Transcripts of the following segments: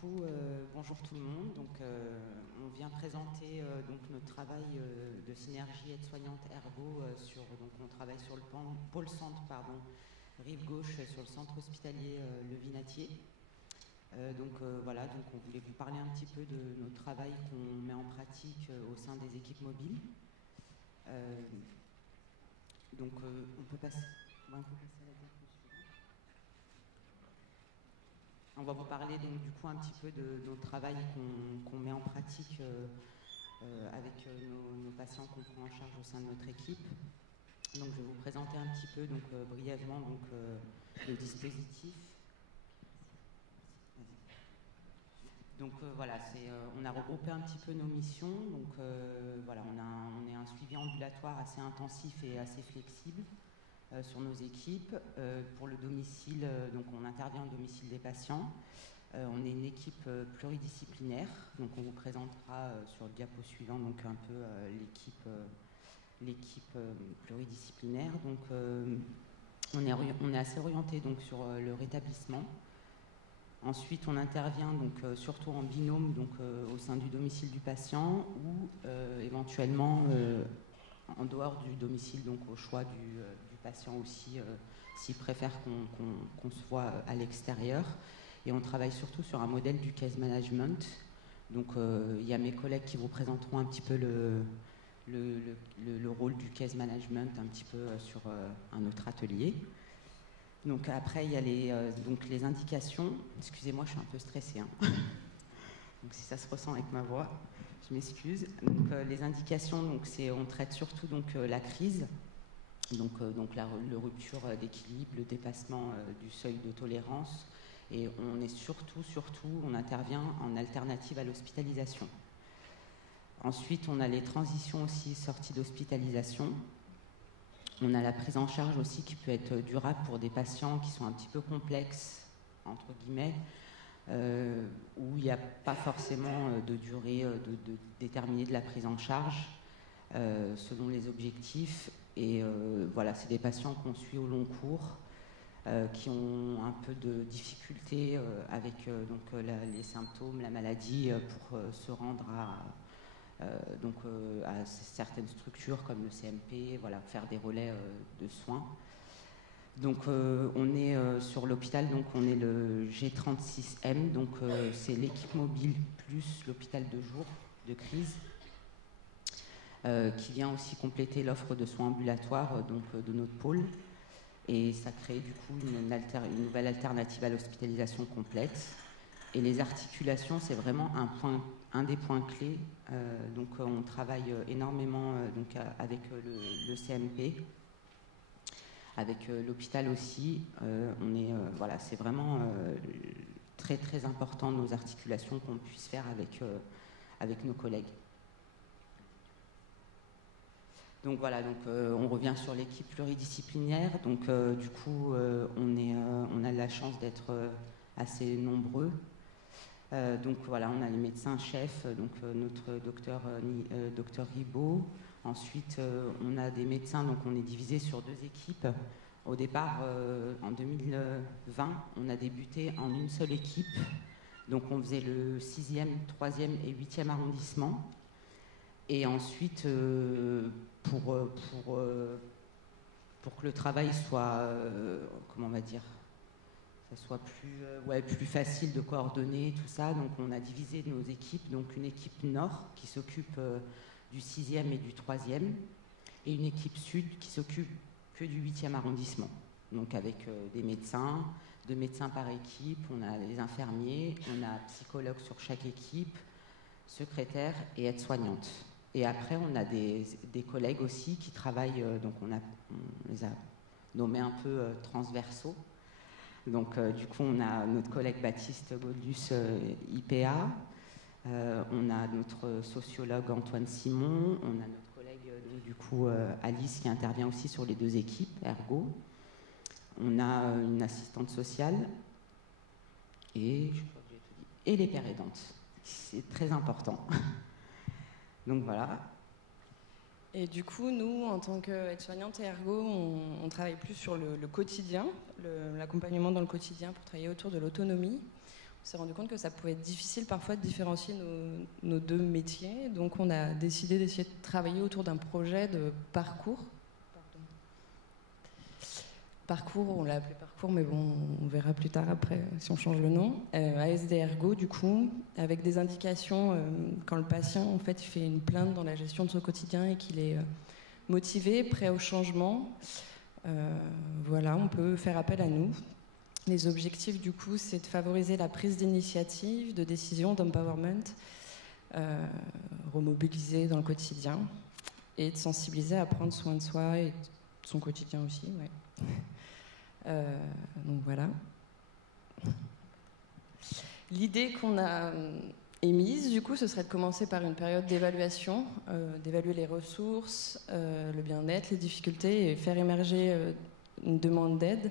Bonjour tout le monde. On vient présenter notre travail de synergie aide-soignante ergo on travaille sur le pôle centre, rive gauche, sur le centre hospitalier Le Vinatier. On voulait vous parler un petit peu de notre travail qu'on met en pratique au sein des équipes mobiles. On peut passer. Ouais, on peut passer à la diapo suivante. On va vous parler un petit peu de notre travail qu'on met en pratique avec nos patients qu'on prend en charge au sein de notre équipe. Donc je vais vous présenter un petit peu brièvement le dispositif. On a regroupé un petit peu nos missions. On est un suivi ambulatoire assez intensif et assez flexible sur nos équipes. Pour le domicile, on intervient au domicile des patients. On est une équipe pluridisciplinaire. On vous présentera sur le diapo suivant l'équipe pluridisciplinaire. On est assez orienté sur le rétablissement. Ensuite, on intervient surtout en binôme au sein du domicile du patient ou éventuellement en dehors du domicile, au choix du patient aussi, s'il préfère qu'on se voit à l'extérieur. Et on travaille surtout sur un modèle du case management. Il y a mes collègues qui vous présenteront un petit peu le rôle du case management un petit peu sur un autre atelier. Après, il y a les indications. Excusez-moi, je suis un peu stressée. Donc si ça se ressent avec ma voix, je m'excuse. Les indications, on traite surtout la crise, la rupture d'équilibre, le dépassement du seuil de tolérance, et on est surtout, on intervient en alternative à l'hospitalisation. Ensuite, on a les transitions aussi sorties d'hospitalisation. On a la prise en charge aussi qui peut être durable pour des patients qui sont un petit peu complexes, entre guillemets, où il n'y a pas forcément de durée déterminée de la prise en charge selon les objectifs. Et c'est des patients qu'on suit au long cours, qui ont un peu de difficulté avec les symptômes, la maladie, pour se rendre à certaines structures comme le CMP, faire des relais de soins. On est sur l'hôpital, on est le G36M, c'est l'équipe mobile plus l'hôpital de jour de crise, qui vient aussi compléter l'offre de soins ambulatoires de notre pôle. Et ça crée du coup une nouvelle alternative à l'hospitalisation complète. Et les articulations, c'est vraiment un des points clés. On travaille énormément avec le CMP, avec l'hôpital aussi. C'est vraiment très très important, nos articulations, qu'on puisse faire avec nos collègues. On revient sur l'équipe pluridisciplinaire. On a la chance d'être assez nombreux. On a les médecins-chefs, notre docteur Ribaud. Ensuite, on a des médecins, on est divisé sur deux équipes. Au départ, en 2020, on a débuté en une seule équipe. On faisait le 6e, 3e et 8e arrondissement. Et ensuite, pour que le travail soit, soit plus facile de coordonner tout ça, on a divisé nos équipes. Une équipe nord qui s'occupe du 6e et du 3e, et une équipe sud qui s'occupe que du 8e arrondissement. Avec des médecins, 2 médecins par équipe, on a les infirmiers, on a psychologue sur chaque équipe, secrétaire et aide-soignante. Et après, on a des collègues aussi qui travaillent, on les a nommés un peu transversaux. On a notre collègue Baptiste Godlus, IPA, on a notre sociologue Antoine Simon, on a notre collègue Alice qui intervient aussi sur les 2 équipes, ergo. On a une assistante sociale et les pères aidantes. C'est très important. Voilà. Et du coup, nous, en tant qu'aide-soignante et ergo, on travaille plus sur le quotidien, l'accompagnement dans le quotidien pour travailler autour de l'autonomie. on s'est rendu compte que ça pouvait être difficile parfois de différencier nos deux métiers. Donc on a décidé d'essayer de travailler autour d'un projet de parcours. Parcours, on l'a appelé parcours, mais bon, on verra plus tard après si on change le nom. ASD Ergo, du coup, avec des indications quand le patient, en fait, il fait une plainte dans la gestion de son quotidien et qu'il est motivé, prêt au changement. Voilà, on peut faire appel à nous. Les objectifs, du coup, c'est de favoriser la prise d'initiative, de décision, d'empowerment, remobiliser dans le quotidien et de sensibiliser à prendre soin de soi et de son quotidien aussi. Ouais. Donc voilà. L'idée qu'on a émise, du coup, ce serait de commencer par une période d'évaluation, d'évaluer les ressources, le bien-être, les difficultés et faire émerger une demande d'aide.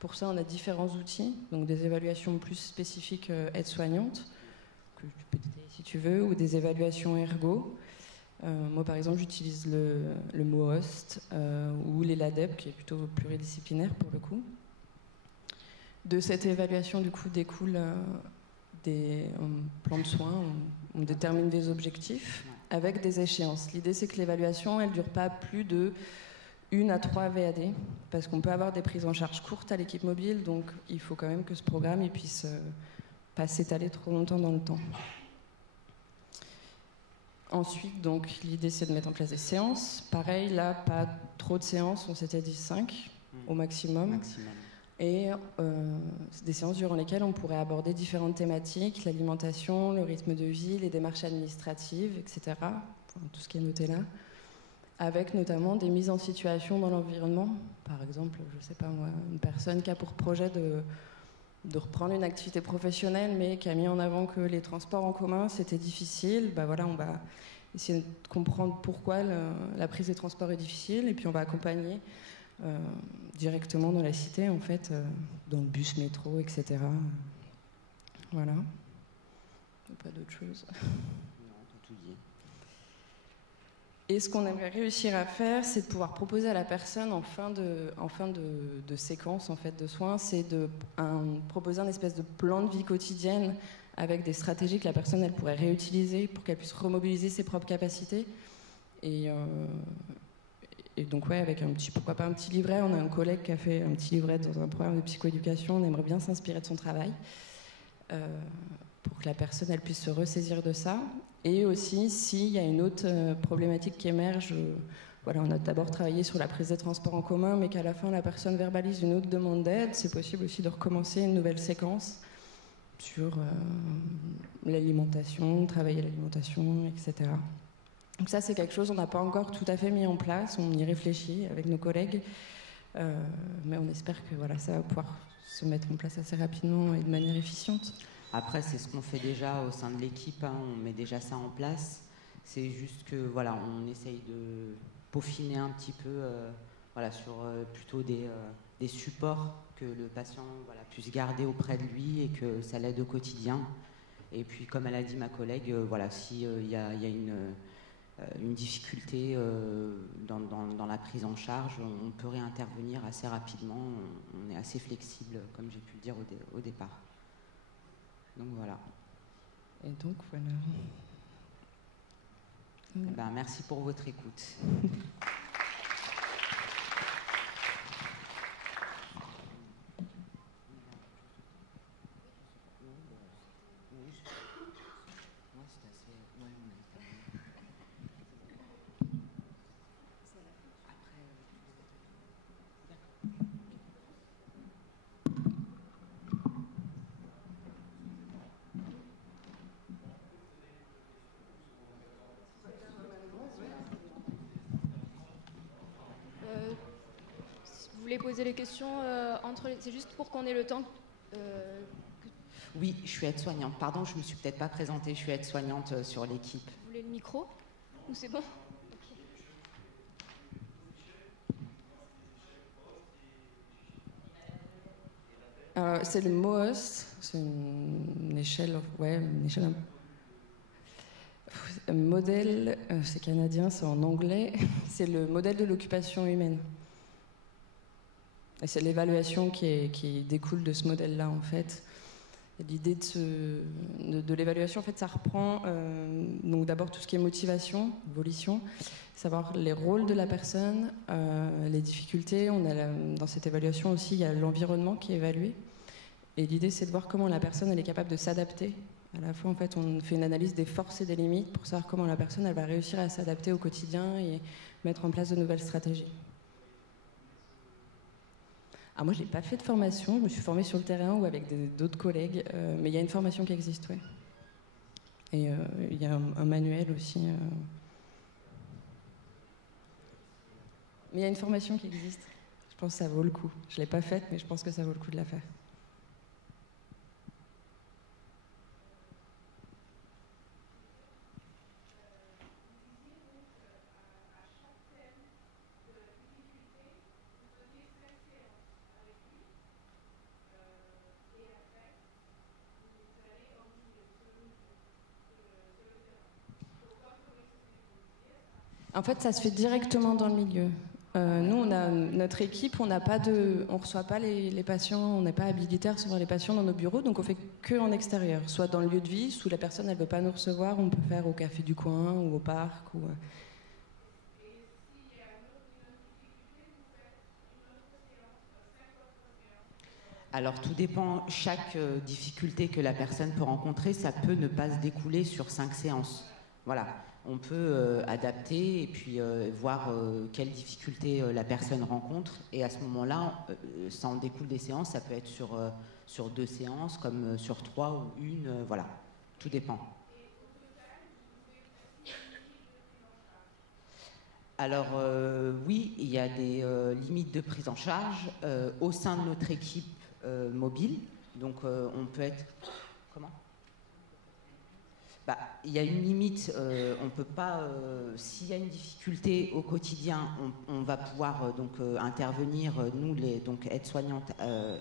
Pour ça, on a différents outils, donc des évaluations plus spécifiques aide-soignante, que tu peux détailler si tu veux, ou des évaluations ergo. Moi, par exemple, j'utilise le MOOST ou les LADEP, qui est plutôt pluridisciplinaire pour le coup. De cette évaluation, du coup, découle des plans de soins. On détermine des objectifs avec des échéances. L'idée, c'est que l'évaluation, elle ne dure pas plus de 1 à 3 VAD, parce qu'on peut avoir des prises en charge courtes à l'équipe mobile, donc il faut quand même que ce programme il puisse pas s'étaler trop longtemps dans le temps. Ensuite, donc, l'idée, c'est de mettre en place des séances. Pareil, là, pas trop de séances, on s'était dit 5 au maximum. Et des séances durant lesquelles on pourrait aborder différentes thématiques, l'alimentation, le rythme de vie, les démarches administratives, etc. Enfin, tout ce qui est noté là. Avec notamment des mises en situation dans l'environnement. Par exemple, je sais pas moi, une personne qui a pour projet de reprendre une activité professionnelle, mais qui a mis en avant que les transports en commun, c'était difficile. Bah voilà, on va essayer de comprendre pourquoi la prise des transports est difficile, et puis on va accompagner directement dans la cité, en fait, dans le bus, métro, etc. Voilà. Pas d'autre chose. Et ce qu'on aimerait réussir à faire, c'est de pouvoir proposer à la personne en fin de séquence en fait, de soins, c'est de proposer un espèce de plan de vie quotidienne avec des stratégies que la personne elle pourrait réutiliser pour qu'elle puisse remobiliser ses propres capacités. Et donc ouais, avec pourquoi pas un petit livret. On a un collègue qui a fait un petit livret dans un programme de psychoéducation. On aimerait bien s'inspirer de son travail pour que la personne elle puisse se ressaisir de ça. Et aussi, s'il y a une autre problématique qui émerge, voilà, on a d'abord travaillé sur la prise des transports en commun, mais qu'à la fin, la personne verbalise une autre demande d'aide, c'est possible aussi de recommencer une nouvelle séquence sur l'alimentation, travailler l'alimentation, etc. Donc ça, c'est quelque chose qu'on n'a pas encore tout à fait mis en place, on y réfléchit avec nos collègues, mais on espère que voilà, ça va pouvoir se mettre en place assez rapidement et de manière efficiente. Après, c'est ce qu'on fait déjà au sein de l'équipe, hein, on met déjà ça en place. C'est juste que voilà, on essaye de peaufiner un petit peu voilà, sur plutôt des supports que le patient voilà, puisse garder auprès de lui et que ça l'aide au quotidien. Et puis, comme elle a dit ma collègue, voilà, s'il y a une difficulté dans la prise en charge, on peut réintervenir assez rapidement. On est assez flexible, comme j'ai pu le dire au départ. Donc voilà. Et donc voilà. Eh ben, merci pour votre écoute. Poser les questions c'est juste pour qu'on ait le temps. Oui, je suis aide-soignante. Pardon, je me suis peut-être pas présentée. Je suis aide-soignante sur l'équipe. Vous voulez le micro ou c'est bon? Okay. C'est le MOOST, c'est une échelle, un modèle, c'est canadien, c'est en anglais, c'est le modèle de l'occupation humaine. Et c'est l'évaluation qui découle de ce modèle-là, en fait. L'idée de l'évaluation, en fait, ça reprend donc d'abord tout ce qui est motivation, volition, savoir les rôles de la personne, les difficultés. Dans cette évaluation aussi, il y a l'environnement qui est évalué. Et l'idée, c'est de voir comment la personne elle est capable de s'adapter. À la fois, en fait, on fait une analyse des forces et des limites pour savoir comment la personne elle va réussir à s'adapter au quotidien et mettre en place de nouvelles stratégies. Ah, moi, je n'ai pas fait de formation, je me suis formée sur le terrain ou avec d'autres collègues, mais il y a une formation qui existe, oui. Et il y a un manuel aussi. Mais il y a une formation qui existe. Je pense que ça vaut le coup. Je ne l'ai pas faite, mais je pense que ça vaut le coup de la faire. En fait, ça se fait directement dans le milieu. Nous, on a notre équipe, on reçoit pas les patients, on n'est pas habilité à recevoir les patients dans nos bureaux, donc on fait que en extérieur, soit dans le lieu de vie, où la personne elle veut pas nous recevoir, on peut faire au café du coin ou au parc. Alors tout dépend, chaque difficulté que la personne peut rencontrer, ça peut ne pas se découler sur 5 séances. Voilà, on peut adapter et puis voir quelles difficultés la personne rencontre. Et à ce moment-là, ça en découle des séances, ça peut être sur 2 séances, comme sur 3 ou une, voilà, tout dépend. Alors oui, il y a des limites de prise en charge au sein de notre équipe mobile. Donc on peut être... Comment ? Il y a une limite, on peut pas... s'il y a une difficulté au quotidien, on va pouvoir donc intervenir, nous, donc aides-soignantes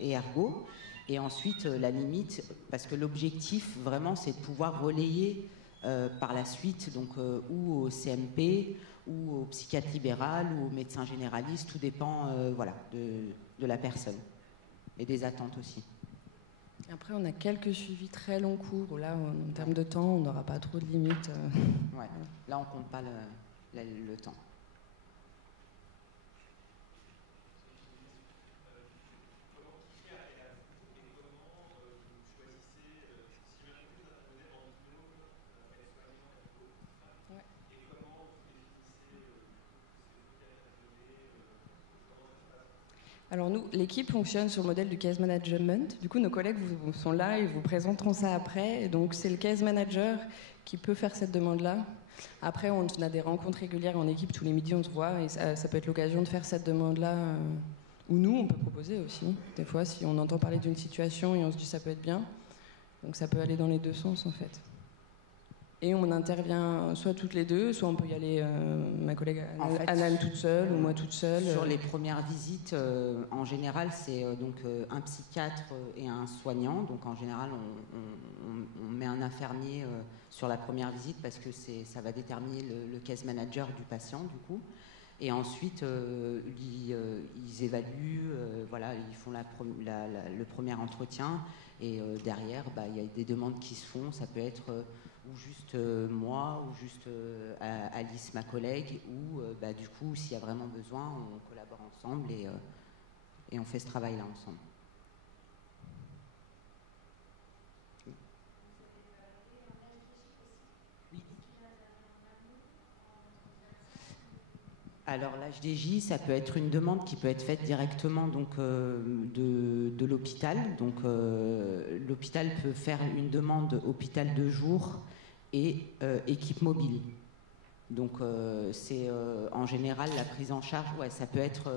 et ergo. Et ensuite, la limite, parce que l'objectif, vraiment, c'est de pouvoir relayer par la suite, donc ou au CMP, ou au psychiatre libéral, ou au médecin généraliste, tout dépend voilà, de la personne et des attentes aussi. Après, on a quelques suivis très longs cours, où là, en termes de temps, on n'aura pas trop de limites. Ouais. Là, on ne compte pas le temps. Alors nous, l'équipe fonctionne sur le modèle du case management. Du coup, nos collègues sont là et vous présenteront ça après. Et donc, c'est le case manager qui peut faire cette demande-là. Après, on a des rencontres régulières en équipe. Tous les midis, on se voit et ça peut être l'occasion de faire cette demande-là. Ou nous, on peut proposer aussi. Des fois, si on entend parler d'une situation et on se dit ça peut être bien. Donc, ça peut aller dans les deux sens, en fait. Et on intervient soit toutes les deux, soit on peut y aller, ma collègue Anne toute seule ou moi toute seule. Sur les premières visites, en général, c'est donc un psychiatre et un soignant. Donc en général, on met un infirmier sur la première visite parce que ça va déterminer le case manager du patient, du coup. Et ensuite, ils évaluent, voilà, ils font le premier entretien. Et derrière, il y a des demandes qui se font. Ça peut être ou juste moi, ou juste Alice, ma collègue, ou du coup, s'il y a vraiment besoin, on collabore ensemble et on fait ce travail-là ensemble. Oui. Alors l'HDJ, ça peut être une demande qui peut être faite directement donc, de l'hôpital. Donc l'hôpital peut faire une demande hôpital de jour et équipe mobile. Donc c'est en général la prise en charge, ouais, ça peut être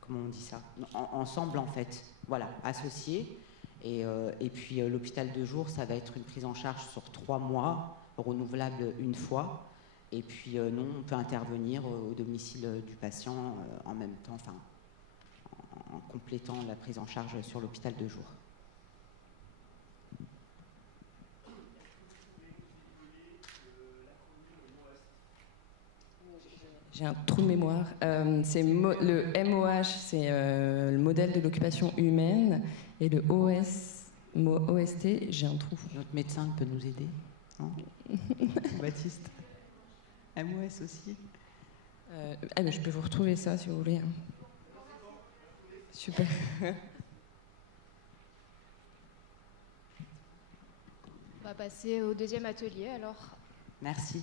comment on dit ça, ensemble en fait, voilà, associés. Et puis l'hôpital de jour, ça va être une prise en charge sur 3 mois, renouvelable une fois. Et puis nous, on peut intervenir au domicile du patient en même temps, enfin, en complétant la prise en charge sur l'hôpital de jour. J'ai un trou de mémoire. Le MOH, c'est le modèle de l'occupation humaine, et le OS, mot OST, j'ai un trou. Notre médecin peut nous aider, non? Baptiste. MOS aussi. Mais je peux vous retrouver ça si vous voulez. Super. On va passer au deuxième atelier alors. Merci.